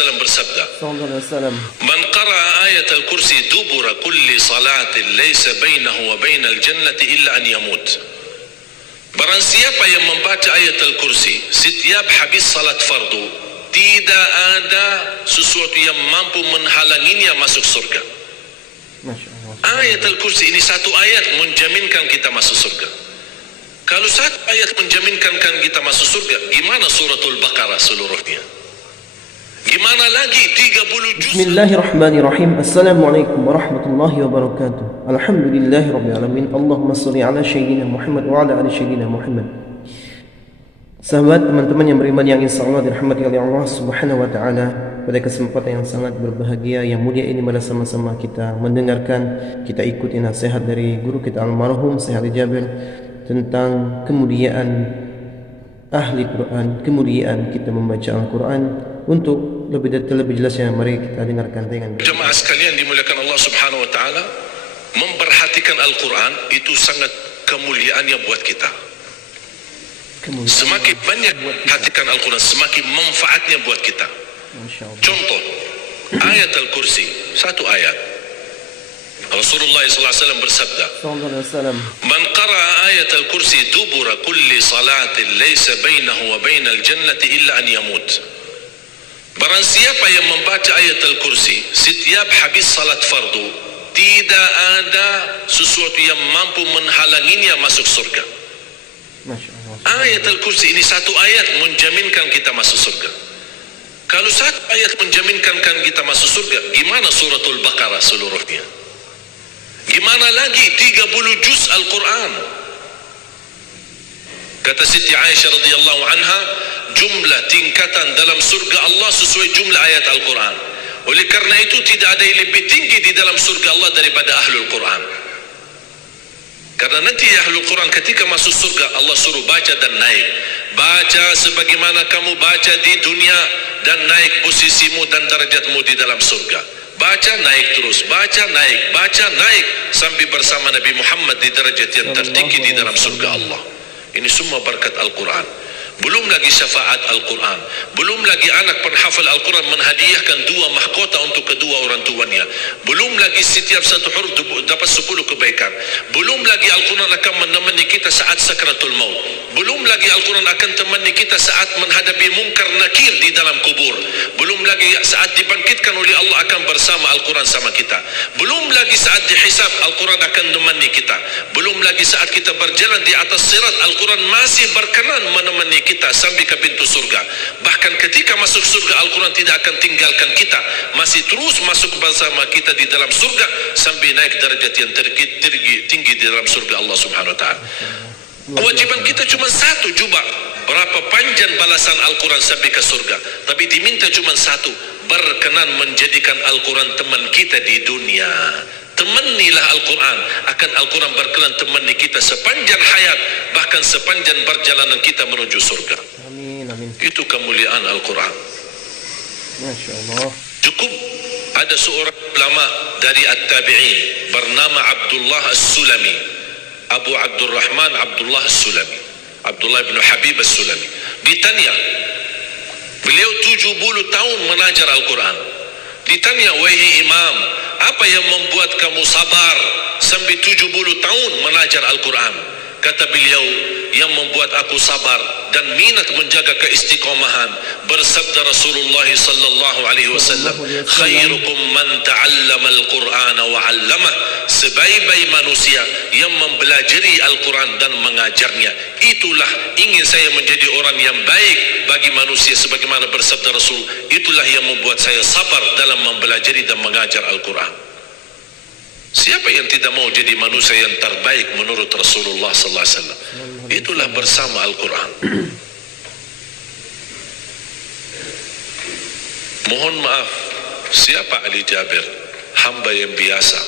SAW bersabda, "Man qara'a ayat al-kursi dubura kulli salatin laysa bainahu wa bainal jannati illa an yamut." Barang siapa yang membaca ayat al-kursi setiap habis salat fardu, tidak ada sesuatu yang mampu menghalanginya masuk surga. Ayat al-kursi ini satu ayat menjaminkan kita masuk surga. Kalau satu ayat menjaminkan kita masuk surga, gimana suratul Baqarah seluruhnya? Gimana lagi 30 juz? Bismillahirrahmanirrahim. Assalamualaikum warahmatullahi wabarakatuh. Alhamdulillahirabbil alamin. Allahumma shalli ala sayyidina Muhammad wa ala ali sayyidina Muhammad. Sahabat, teman-teman yang beriman yang insyaallah dirahmati oleh Allah Subhanahu wa taala, pada kesempatan yang sangat berbahagia yang mulia ini mari sama-sama kita mendengarkan, kita ikuti nasihat dari guru kita almarhum Syekh Ali Jabir tentang kemuliaan ahli Quran, kemuliaan kita membaca Al-Quran. Untuk lebih detail, lebih jelasnya mari kita dengarkan dengan jemaah sekalian dimuliakan Allah Subhanahu wa taala. Memperhatikan Al-Quran itu sangat kemuliaannya buat kita. Semakin banyak perhatikan Al-Quran, semakin manfaatnya buat kita. Contoh ayat Al-Kursi, satu ayat. Rasulullah SAW bersabda, "Man qara'a ayat al-kursi dubura kulli salatin laysa bainahu wa bainal jannati illa an yamut." Barang siapa yang membaca ayat al-kursi setiap habis salat fardu, tidak ada sesuatu yang mampu menghalanginya masuk surga. Ayat al-kursi ini satu ayat menjaminkan kita masuk surga. Kalau satu ayat menjaminkan kita masuk surga, gimana suratul Baqarah seluruhnya? Gimana lagi 30 juz Al-Quran? Kata Siti Aisyah radhiyallahu anha, jumlah tingkatan dalam surga Allah sesuai jumlah ayat Al-Quran. Oleh karena itu tidak ada yang lebih tinggi di dalam surga Allah daripada Ahlul Quran. Karena nanti Ahlul Quran ketika masuk surga Allah suruh baca dan naik. Baca sebagaimana kamu baca di dunia dan naik posisimu dan derajatmu di dalam surga. Baca naik terus, baca naik sampai bersama Nabi Muhammad di derajat yang tertinggi di dalam surga Allah. Ini semua berkat Al-Quran. Belum lagi syafaat Al-Quran, belum lagi anak penghafal Al-Quran menghadiahkan 2 mahkota untuk kedua orang tuanya, belum lagi setiap satu huruf dapat 10 kebaikan, belum lagi Al-Quran akan menemani kita saat sakratul maut, belum lagi Al-Quran akan temani kita saat menghadapi mungkar nakir di dalam kubur, belum lagi saat dibangkitkan oleh Allah akan bersama Al-Quran sama kita, belum lagi saat dihisab Al-Quran akan menemani kita, belum lagi saat kita berjalan di atas sirat Al-Quran masih berkenan menemani kita sampai ke pintu surga. Bahkan ketika masuk surga Al-Quran tidak akan tinggalkan kita, masih terus masuk bersama kita di dalam surga sampai naik derajat yang tinggi di dalam surga Allah Subhanahu wa taala. Kewajiban kita cuma satu, coba berapa panjang balasan Al-Quran sampai ke surga, tapi diminta cuma satu, berkenan menjadikan Al-Quran teman kita di dunia. Temanilah Al-Quran, akan Al-Quran berkenan temani kita sepanjang hayat, bahkan sepanjang perjalanan kita menuju surga. Amin, amin. Itu kemuliaan Al-Quran. Masya Allah. Cukup ada seorang ulama dari At-Tabi'in bernama Abdullah As-Sulami, Abu Abdurrahman Abdullah As-Sulami, Abdullah bin Habib As-Sulami. Ditanya, beliau 70 tahun mengajar Al-Quran. Ditanya, wahai imam, apa yang membuat kamu sabar sampai 70 tahun mengajar Al-Quran? Kata beliau, yang membuat aku sabar dan minat menjaga keistiqomahan, bersabda Rasulullah sallallahu alaihi wasallam, khairukum man ta'allama al-Qur'ana wa 'allamah, sebaik-baik manusia yang mempelajari Al-Quran dan mengajarnya. Itulah ingin saya menjadi orang yang baik bagi manusia, sebagaimana bersabda Rasul, itulah yang membuat saya sabar dalam mempelajari dan mengajar Al-Quran. Siapa yang tidak mau jadi manusia yang terbaik menurut Rasulullah sallallahu alaihi wasallam? Itulah bersama Al-Quran. Mohon maaf, siapa Ali Jabir? Hamba yang biasa,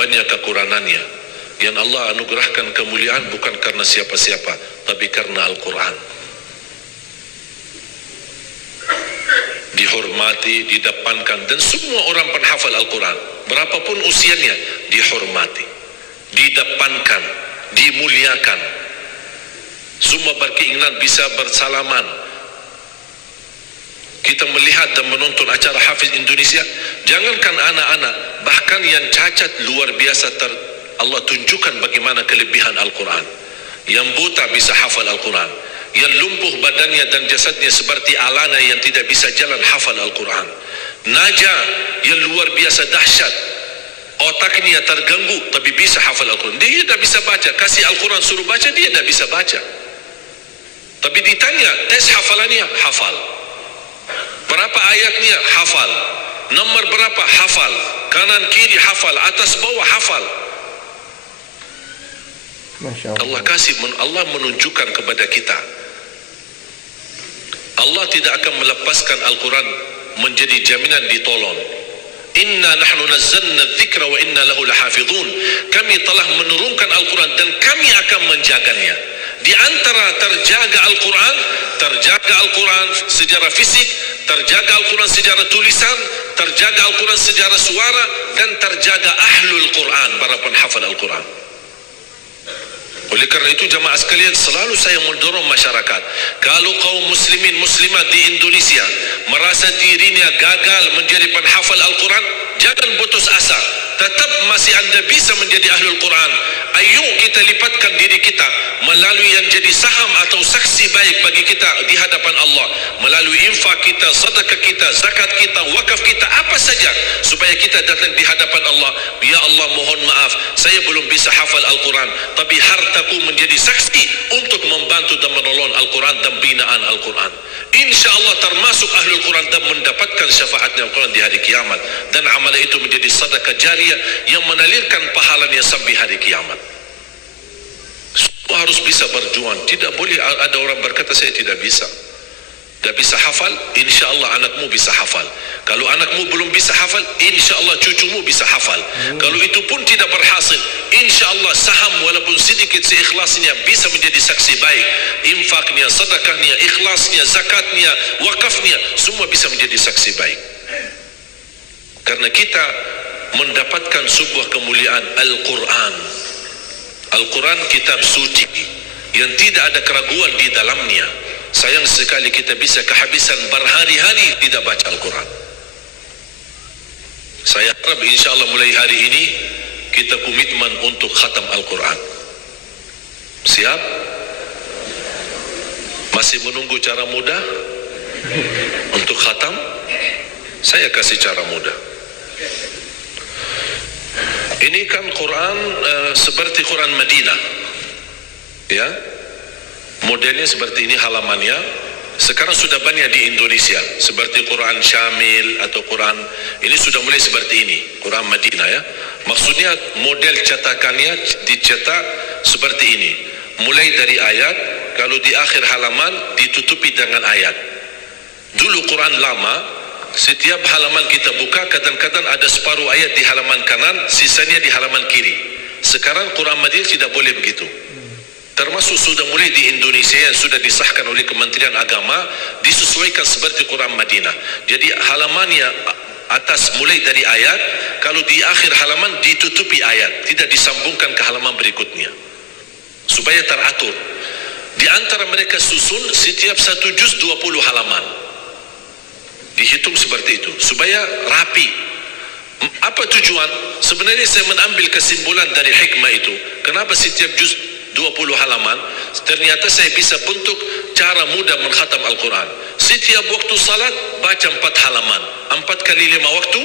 banyak kekurangannya. Yang Allah anugerahkan kemuliaan bukan karena siapa-siapa, tapi karena Al-Quran. Dihormati, didepankan, dan semua orang penghafal Al-Quran, berapapun usianya, dihormati, didepankan, dimuliakan. Semua berkeinginan bisa bersalaman. Kita melihat dan menonton acara Hafiz Indonesia, jangankan anak-anak, bahkan yang cacat luar biasa Allah tunjukkan bagaimana kelebihan Al-Quran. Yang buta bisa hafal Al-Quran, yang lumpuh badannya dan jasadnya seperti Alana yang tidak bisa jalan hafal Al-Quran. Naja yang luar biasa dahsyat, otaknya terganggu tapi bisa hafal Al-Quran. Dia tidak bisa baca, kasih Al-Quran suruh baca, dia tidak bisa baca. Tapi ditanya, tes hafalannya, hafal. Berapa ayatnya? Hafal. Nomor berapa? Hafal. Kanan kiri hafal, atas bawah hafal. Masya Allah. Allah menunjukkan kepada kita, Allah tidak akan melepaskan Al-Quran menjadi jaminan ditolong. Inna nahnu nazzalna dzikra wa inna lahu lahafizun. Kami telah menurunkan Al-Quran dan kami akan menjaganya. Di antara terjaga Al-Quran secara fisik, terjaga Al-Quran secara tulisan, terjaga Al-Quran secara suara, dan terjaga ahlul Quran, para penghafal Al-Quran. Oleh karena itu jamaah sekalian, selalu saya mendorong masyarakat, kalau kaum muslimin muslimat di Indonesia merasa dirinya gagal menjadi penghafal Al-Quran, jangan putus asa. Tetap masih anda bisa menjadi ahlul Quran. Ayo kita lipatkan diri kita melalui yang jadi saham atau saksi baik bagi kita di hadapan Allah, melalui infak kita, sedekah kita, zakat kita, wakaf kita, apa saja, supaya kita datang di hadapan Allah. Ya Allah, mohon maaf, saya belum bisa hafal Al-Quran, tapi hartaku menjadi saksi untuk membantu dan menolong Al-Quran dan binaan Al-Quran. Insya Allah termasuk ahlul Quran dan mendapatkan syafaatnya Al-Quran di hari kiamat, dan amal itu menjadi sedekah jariyah yang menalirkan pahalanya sampai hari kiamat. Semua harus bisa berjuang. Tidak boleh ada orang berkata saya tidak bisa hafal. Insya Allah anakmu bisa hafal. Kalau anakmu belum bisa hafal, insya Allah cucumu bisa hafal. Kalau itu pun tidak berhasil, insya Allah saham walaupun sedikit seikhlasnya bisa menjadi saksi baik. Infaknya, sedekahnya, ikhlasnya, zakatnya, wakafnya, semua bisa menjadi saksi baik. Karena kita mendapatkan sebuah kemuliaan Al-Quran. Al-Quran kitab suci yang tidak ada keraguan di dalamnya. Sayang sekali kita bisa kehabisan berhari-hari tidak baca Al-Quran. Saya harap insya Allah mulai hari ini kita komitmen untuk khatam Al-Quran. Siap? Masih menunggu cara mudah untuk khatam? Saya kasih cara mudah. Ini kan Quran seperti Quran Madinah, ya, modelnya seperti ini halamannya. Sekarang sudah banyak di Indonesia seperti Quran Syamil atau Quran ini sudah mulai seperti ini, Quran Madinah, ya. Maksudnya model cetakannya dicetak seperti ini, mulai dari ayat, kalau di akhir halaman ditutupi dengan ayat. Dulu Quran lama, setiap halaman kita buka kadang-kadang ada separuh ayat di halaman kanan, sisanya di halaman kiri. Sekarang Quran Madinah tidak boleh begitu. Termasuk sudah mulai di Indonesia yang sudah disahkan oleh Kementerian Agama, disesuaikan seperti Quran Madinah. Jadi halamannya atas mulai dari ayat, kalau di akhir halaman ditutupi ayat, tidak disambungkan ke halaman berikutnya, supaya teratur. Di antara mereka susun setiap satu juz 20 halaman, dihitung seperti itu supaya rapi. Apa tujuan? Sebenarnya saya mengambil kesimpulan dari hikmah itu. Kenapa setiap juz 20 halaman? Ternyata saya bisa bentuk cara mudah mengkhatam Al-Quran. Setiap waktu salat baca 4 halaman, 4 kali 5 waktu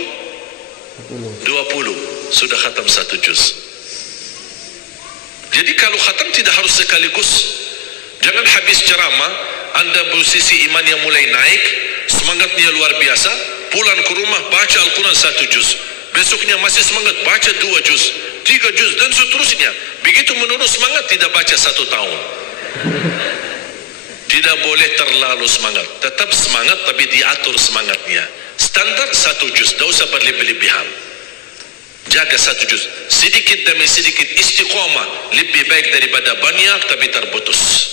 20, sudah khatam 1 juz. Jadi kalau khatam tidak harus sekaligus. Jangan habis ceramah anda posisi iman yang mulai naik, semangatnya luar biasa, pulang ke rumah baca Al-Quran 1 juz, besoknya masih semangat baca 2 juz, 3 juz, dan seterusnya. Begitu menurut semangat, tidak baca 1 tahun. Tidak boleh terlalu semangat, tetap semangat tapi diatur semangatnya. Standar 1 juz, tidak usah berlebih-lebihan. Jaga 1 juz, sedikit demi sedikit, istiqomah, lebih baik daripada banyak tapi terputus.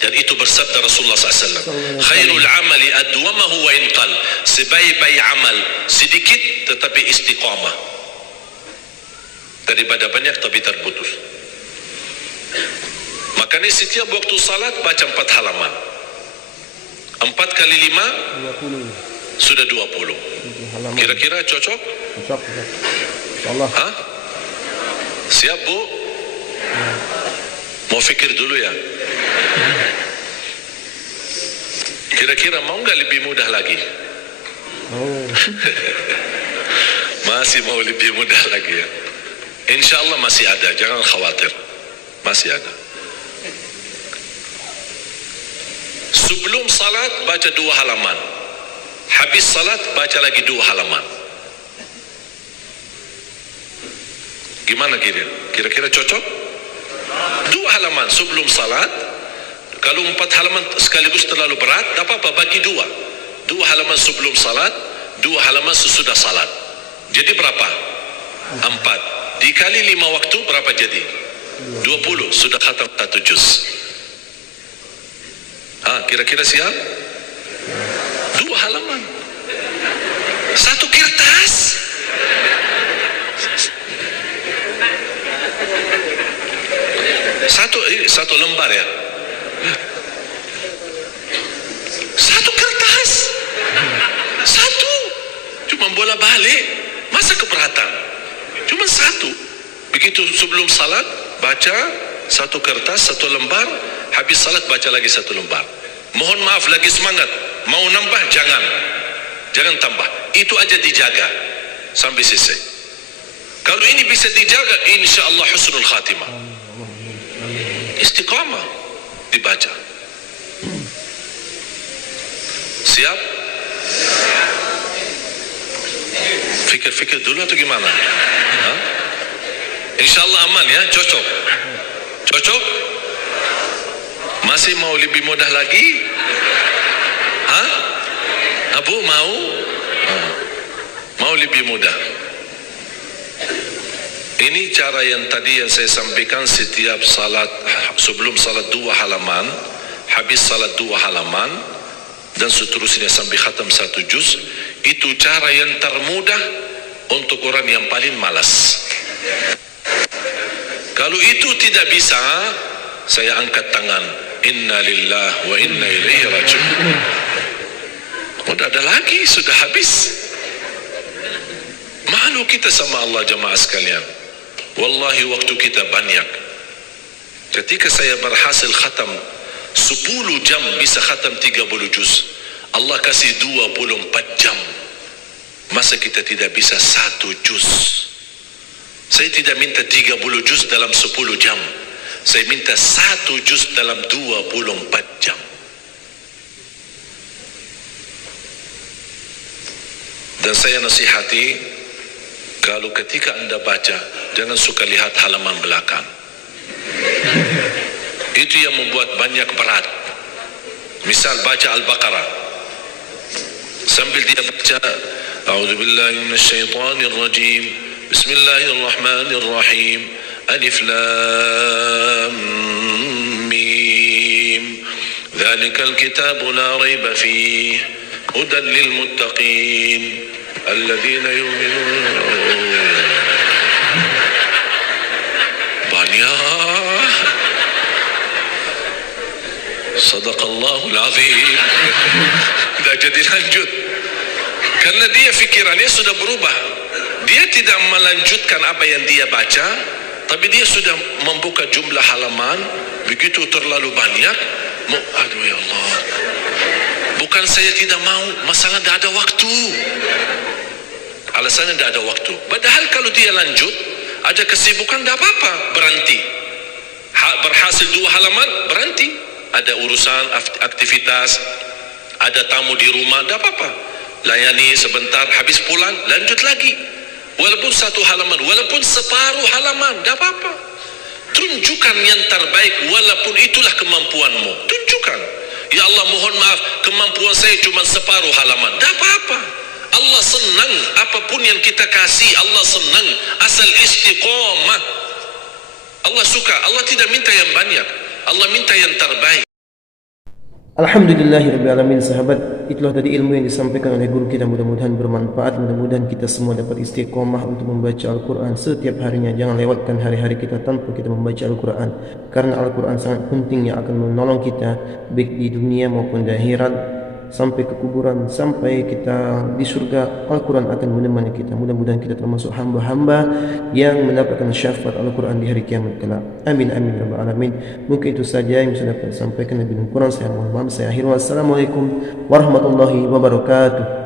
Dan itu bersabda Rasulullah SAW, khairul amali adwamahu wa inqal, sebaik-baik amal sedikit tetapi istiqamah daripada banyak tapi terputus. Makanya setiap waktu salat baca 4 halaman. 4 kali 5 20. sudah 20. Halaman. Kira-kira cocok? Cocok. InsyaAllah. Hah? Siap Bu? Mau fikir dulu ya? Kira-kira mau nggak lebih mudah lagi? Oh. Masih mau lebih mudah lagi ya? Insya Allah masih ada, jangan khawatir. Masih ada. Sebelum salat baca 2 halaman. Habis salat baca lagi 2 halaman. Gimana kira-kira cocok? 2 halaman sebelum salat. Kalau 4 halaman sekaligus terlalu berat, tak apa-apa, bagi 2. 2 halaman sebelum salat, 2 halaman sesudah salat. Jadi berapa? 4. Dikali 5 waktu berapa jadi? 20. Sudah khatam 1 juz. Kira-kira siap? 2 halaman. 1 kertas. Satu lembar ya. 1 kertas. 1. Cuma bola balik. Masa keberatan? Cuma 1. Begitu sebelum salat baca 1 kertas, 1 lembar. Habis salat baca lagi 1 lembar. Mohon maaf, lagi semangat. Mau nambah jangan tambah. Itu aja dijaga sampai selesai. Kalau ini bisa dijaga, insya Allah husnul khatimah. Istiqamah dibaca. Siap? Fikir-fikir dulu atau gimana? Insya Allah aman ya, cocok. Cocok? Masih mau lebih mudah lagi? Abu mau? Mau lebih mudah. Ini cara yang tadi yang saya sampaikan, setiap salat, sebelum salat 2 halaman, habis salat 2 halaman, dan seterusnya sampai khatam 1 juz. Itu cara yang termudah untuk orang yang paling malas. Kalau itu tidak bisa, saya angkat tangan. Inna lillah wa inna ilaihi raji'un. Udah ada lagi, sudah habis. Malu kita sama Allah jamaah sekalian. Wallahi waktu kita banyak. Ketika saya berhasil khatam 10 jam bisa khatam 30 juz. Allah kasih 24 jam. Masa kita tidak bisa 1 juz? Saya tidak minta 30 juz dalam 10 jam. Saya minta 1 juz dalam 24 jam. Dan saya nasihati, kalau ketika anda baca, jangan suka lihat halaman belakang. Itu yang membuat banyak berat. Misal baca Al-Baqarah, sambil dia baca A'udzubillahi minasyaitonir rajim, Bismillahirrahmanirrahim, Alif Lam Mim, Dzalikal kitabu la raiba fihi, hudan lil muttaqin, alladzina yu'minun. Banyak. Sadaqallahul azim. Tidak jadi lanjut. Karena dia fikirannya sudah berubah. Dia tidak melanjutkan apa yang dia baca, tapi dia sudah membuka jumlah halaman begitu terlalu banyak. Aduh ya Allah. Bukan saya tidak mau, masalah tidak ada waktu. Alasannya tidak ada waktu. Padahal kalau dia lanjut, ada kesibukan, tidak apa-apa, berhenti. Berhasil 2 halaman, berhenti. Ada urusan, aktivitas, ada tamu di rumah, tidak apa-apa. Layani sebentar, habis pulang, lanjut lagi. Walaupun 1 halaman, walaupun separuh halaman, tidak apa-apa. Tunjukkan yang terbaik, walaupun itulah kemampuanmu. Tunjukkan. Ya Allah, mohon maaf, kemampuan saya cuma separuh halaman. Tidak apa-apa. Allah senang apapun yang kita kasih. Allah senang asal istiqomah. Allah suka. Allah tidak minta yang banyak, Allah minta yang terbaik. Alhamdulillahirrabbilalamin. Sahabat, itulah tadi ilmu yang disampaikan oleh guru kita. Mudah-mudahan bermanfaat. Mudah-mudahan kita semua dapat istiqomah untuk membaca Al-Quran setiap harinya. Jangan lewatkan hari-hari kita tanpa kita membaca Al-Quran, karena Al-Quran sangat penting yang akan menolong kita baik di dunia maupun di akhirat. sampai ke kuburan, sampai kita di surga, Al-Quran akan menemani kita. Mudah-mudahan kita termasuk hamba-hamba yang mendapatkan syafaat Al-Quran di hari kiamat kelak. Amin amin ya rabbal alamin. Mungkin itu saja yang bisa dapat sampaikan. Lebih kurang saya mohon maaf. Saya akhiri. Wassalamualaikum warahmatullahi wabarakatuh.